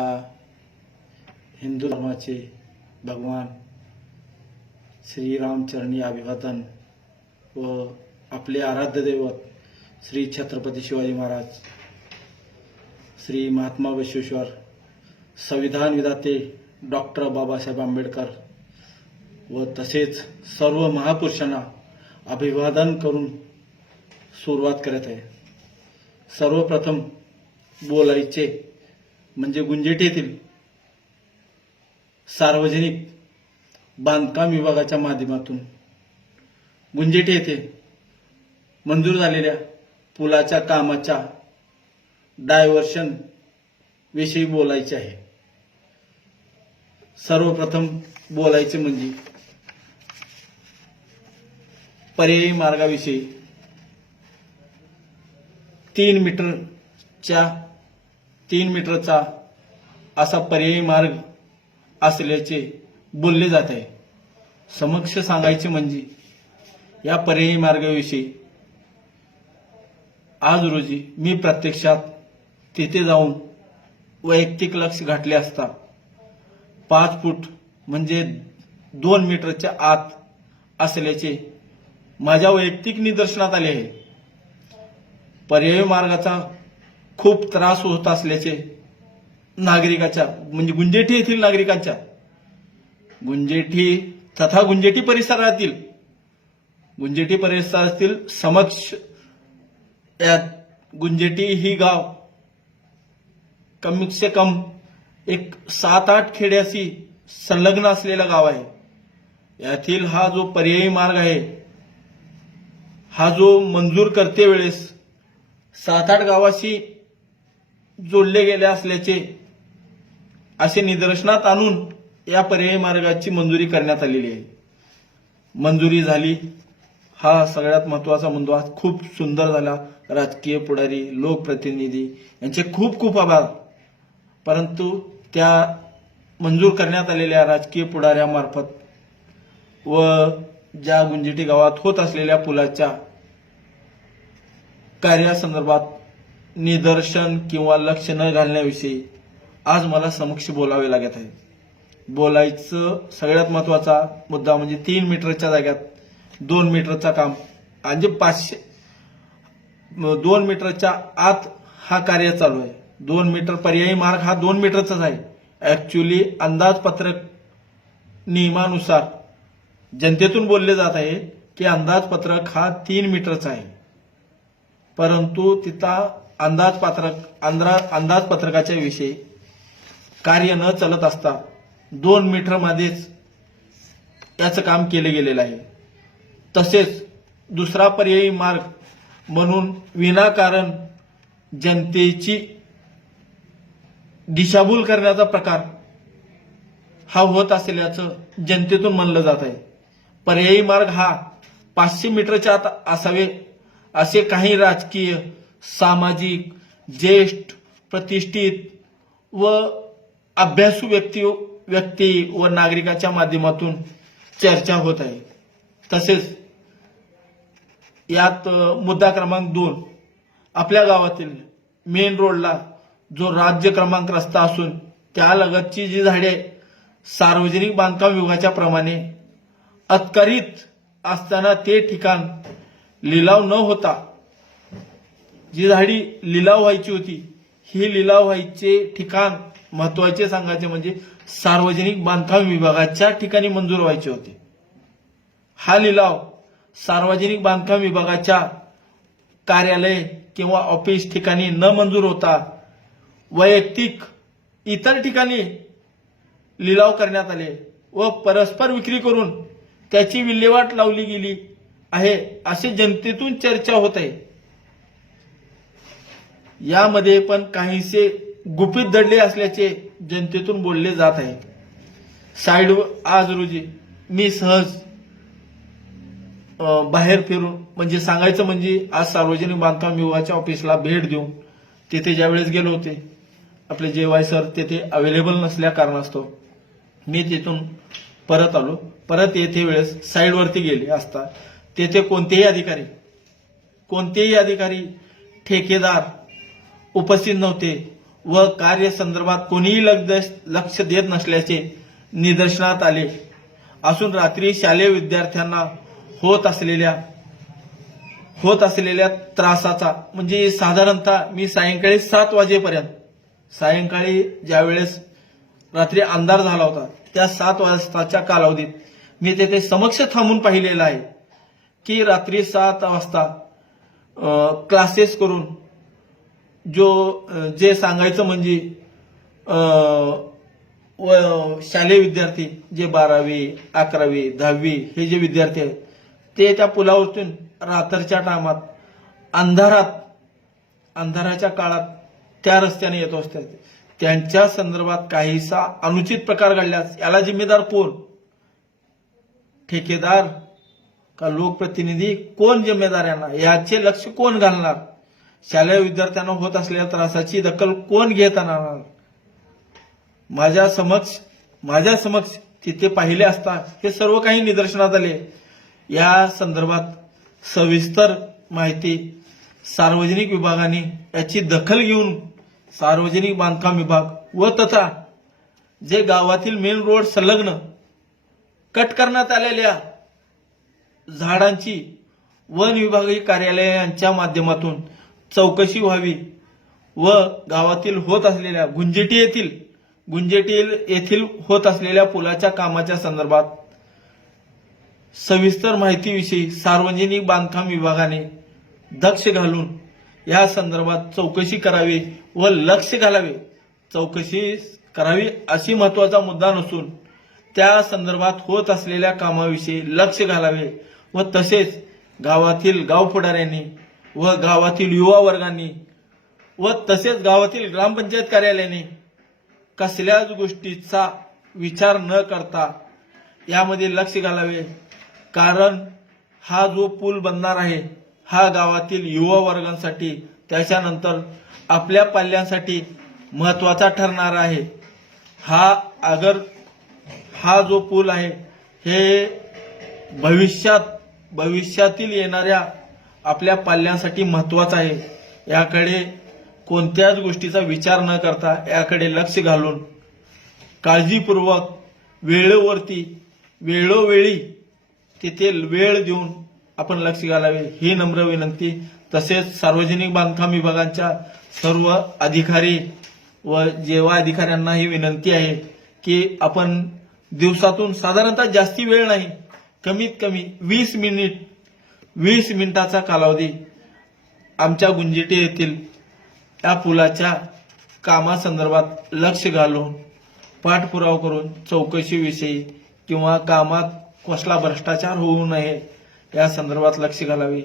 हिंदू धर्माचे भगवान श्रीरामचरणी अभिवादन व आपले आराध्य दैवत श्री छत्रपती शिवाजी महाराज श्री महात्मा विश्वेश्वर संविधान विधाते डॉक्टर बाबासाहेब आंबेडकर व तसेच सर्व महापुरुषांना अभिवादन करून सुरुवात करत आहे. सर्वप्रथम बोलायचे म्हणजे गुंजेट येथील सार्वजनिक बांधकाम विभागाच्या माध्यमातून गुंजेट येथे मंजूर झालेल्या पुलाच्या कामाच्या डायव्हर्शन विषयी बोलायचे आहे. सर्वप्रथम बोलायचे म्हणजे पर्यायी मार्गाविषयी तीन मीटरच्या तीन मीटरचा असा पर्यायी मार्ग असल्याचे बोलले जात आहे. समक्ष सांगायचे म्हणजे या पर्यायी मार्गाविषयी आज रोजी मी प्रत्यक्षात तिथे जाऊन वैयक्तिक लक्ष घातले असता पाच फूट म्हणजे दोन मीटरच्या आत असल्याचे माझ्या वैयक्तिक निदर्शनात आले आहे. पर्यायी मार्गाचा खूप त्रास होत असल्याचे नागरिकाच्या म्हणजे गुंजेठी येथील नागरिकांच्या. गुंजेठी तथा गुंजेठी परिसरातील गुंजेठी परिसरातील समक्ष यात गुंजेठी ही गाव कमी से कम एक सात आठ खेड्याशी संलग्न असलेलं गाव आहे. यातील हा जो पर्यायी मार्ग आहे हा जो मंजूर करते वेळेस सात आठ गावाशी जोडले गेले असल्याचे असे निदर्शनात आणून या पर्यायी मार्गाची मंजुरी करण्यात आलेली आहे. मंजुरी झाली. हा सगळ्यात महत्त्वाचा मुद्दा. खूप सुंदर झाला. राजकीय पुढारी लोकप्रतिनिधी यांचे खूप खूप आभार. परंतु त्या मंजूर करण्यात आलेल्या राजकीय पुढाऱ्यामार्फत व ज्या गुंजिटी गावात होत असलेल्या पुलाच्या कार्यासंदर्भात निदर्शन किंवा लक्ष न घालण्याविषयी आज मला समक्ष बोलावे लागत आहे. बोलायचं सगळ्यात महत्त्वाचा मुद्दा म्हणजे तीन मीटरच्या जाग्यात दोन मीटरचा काम. म्हणजे पाचशे दोन मीटरच्या आत हा कार्य चालू आहे. दोन मीटर पर्यायी मार्ग हा दोन मीटरचाच आहे. ऍक्च्युली अंदाजपत्रक नियमानुसार जनतेतून बोलले जात आहे की अंदाजपत्रक हा तीन मीटरचा आहे. परंतु तिथं अंदाजपत्रक अंदा अंदाजपत्रकाच्या विषयी कार्य न चालत असता दोन मीटरमध्येच याचं काम केले गेलेलं आहे. तसेच दुसरा पर्यायी मार्ग म्हणून विनाकारण जनतेची दिशाभूल करण्याचा प्रकार हा होत असल्याचं जनतेतून म्हणलं जात आहे. पर्यायी मार्ग हा पाचशे मीटरच्या आत असावे असे काही राजकीय सामाजिक ज्येष्ठ प्रतिष्ठित व अभ्यासू व्यक्ती व्यक्ती व नागरिकाच्या माध्यमातून चर्चा होत आहे. तसेच यात मुद्दा क्रमांक दोन आपल्या गावातील मेन रोडला जो राज्य क्रमांक रस्ता असून त्यालगतची जी झाडे सार्वजनिक बांधकाम विभागाच्या प्रमाणे अत्करीत असताना ते ठिकाण लिलाव न होता जी झाडी लिलाव व्हायची होती ही लिलाव व्हायचे ठिकाण महत्त्वाचे सांगायचे म्हणजे सार्वजनिक बांधकाम विभागाच्या ठिकाणी मंजूर व्हायचे होते. हा लिलाव सार्वजनिक बांधकाम विभागाच्या कार्यालय किंवा ऑफिस ठिकाणी न मंजूर होता वैयक्तिक इतर ठिकाणी लिलाव करण्यात आले व परस्पर विक्री करून त्याची विल्हेवाट लावली गेली आहे असे जनतेतून चर्चा होत आहे. यामध्ये पण काहीसे गुपित दडले असल्याचे जनतेतून बोलले जात आहे. साईड आज रोजी मी सहज बाहेर फिरून म्हणजे सांगायचं म्हणजे आज सार्वजनिक बांधकाम विभागाच्या ऑफिसला भेट देऊन तिथे ज्या वेळेस गेलो होते आपले जे वाय सर तेथे अवेलेबल नसल्या कारणास्तव मी तिथून परत आलो. परत येथे वेळेस साईडवरती गेले असता तेथे कोणतेही अधिकारी कोणतेही अधिकारी ठेकेदार उपस्थित नव्हते व कार्यसंदर्भात कोणीही लक्ष लक्ष देत नसल्याचे निदर्शनात आले. असून रात्री शालेय विद्यार्थ्यांना होत असलेल्या होत असलेल्या त्रासाचा म्हणजे साधारणतः मी सायंकाळी सात वाजेपर्यंत सायंकाळी ज्यावेळेस रात्री अंधार झाला होता त्या सात वाजताच्या कालावधीत मी तेथे समक्ष थांबून पाहिलेलं आहे की रात्री सात वाजता क्लासेस करून जो जे सांगायचं म्हणजे व शालेय विद्यार्थी जे बारावी अकरावी दहावी हे जे विद्यार्थी आहेत ते त्या पुलावरतून रात्रीच्या टायमात अंधारात अंधाराच्या काळात त्या रस्त्याने येत असतात. त्यांच्या संदर्भात काहीसा अनुचित प्रकार घडल्यास याला जिम्मेदार कोण? ठेकेदार का लोकप्रतिनिधी? कोण जिम्मेदार यांना? याचे लक्ष कोण घालणार? शालेय विद्यार्थ्यांना होत असलेल्या त्रासाची दखल कोण घेत आणणार? माझ्या समक्ष माझ्या समक्ष तिथे पाहिले असता हे सर्व काही निदर्शनात आले. या संदर्भात सविस्तर माहिती सार्वजनिक विभागाने याची दखल घेऊन सार्वजनिक बांधकाम विभाग व तथा जे गावातील मेन रोड संलग्न कट करण्यात आलेल्या झाडांची वन विभागीय कार्यालय यांच्या माध्यमातून चौकशी व्हावी व गावातील होत असलेल्या गुंजेटी येथील गुंजेटी येथील होत असलेल्या पुलाच्या कामाच्या संदर्भात सविस्तर माहितीविषयी सार्वजनिक बांधकाम विभागाने दक्ष घालून या संदर्भात चौकशी करावी व लक्ष घालावे. चौकशी करावी अशी महत्त्वाचा मुद्दा नसून त्या संदर्भात होत असलेल्या कामाविषयी लक्ष घालावे व तसेच गावातील गाव पुढाऱ्यांनी व गावातील युवा वर्गांनी व तसेच गावातील ग्रामपंचायत कार्यालयाने कसल्याच गोष्टीचा विचार न करता यामध्ये लक्ष घालावे. कारण हा जो पूल बनणार आहे हा गावातील युवा वर्गांसाठी त्याच्यानंतर आपल्या पाल्यांसाठी महत्त्वाचा ठरणार आहे. हा अगर हा जो पूल आहे हे भविष्यात भविष्यातील येणाऱ्या आपल्या पाल्यांसाठी महत्त्वाचा आहे. याकडे कोणत्याच गोष्टीचा विचार न करता याकडे लक्ष घालून काळजीपूर्वक वेळेवरती वेळोवेळी तिथे वेळ देऊन आपण लक्ष घालावे. ही नम्र विनंती. तसेच सार्वजनिक बांधकाम विभागांच्या सर्व अधिकारी व जेव्हा अधिकाऱ्यांना ही विनंती आहे की आपण दिवसातून साधारणतः जास्ती वेळ नाही कमीत कमी वीस मिनिट वीस मिनिटाचा कालावधी आमच्या गुंजेटी येथील या पुलाच्या कामासंदर्भात लक्ष घालून पाठपुरावा करून चौकशीविषयी किंवा कामात कसला भ्रष्टाचार होऊ नये या संदर्भात लक्ष घालावे.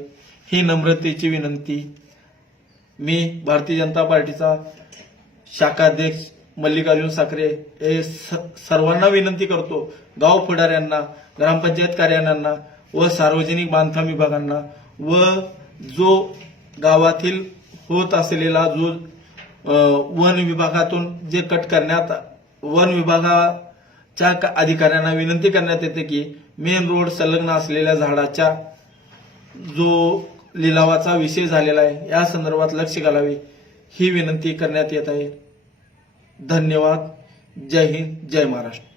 ही नम्रतेची विनंती मी भारतीय जनता पार्टीचा शाखाध्यक्ष मल्लिकार्जुन साखरे हे स- सर्वांना विनंती करतो. गाव पुढाऱ्यांना ग्रामपंचायत कार्यालयांना व सार्वजनिक बांधकाम विभागांना व जो गावातील होत असलेला जो वन विभागातून जे कट करण्यात वन विभागाच्या अधिकाऱ्यांना विनंती करण्यात येते की मेन रोड संलग्न असलेल्या झाडाच्या जो लिलावाचा विषय झालेला आहे या संदर्भात लक्ष घालावे ही विनंती करण्यात येत आहे. धन्यवाद. जय हिंद. जय महाराष्ट्र.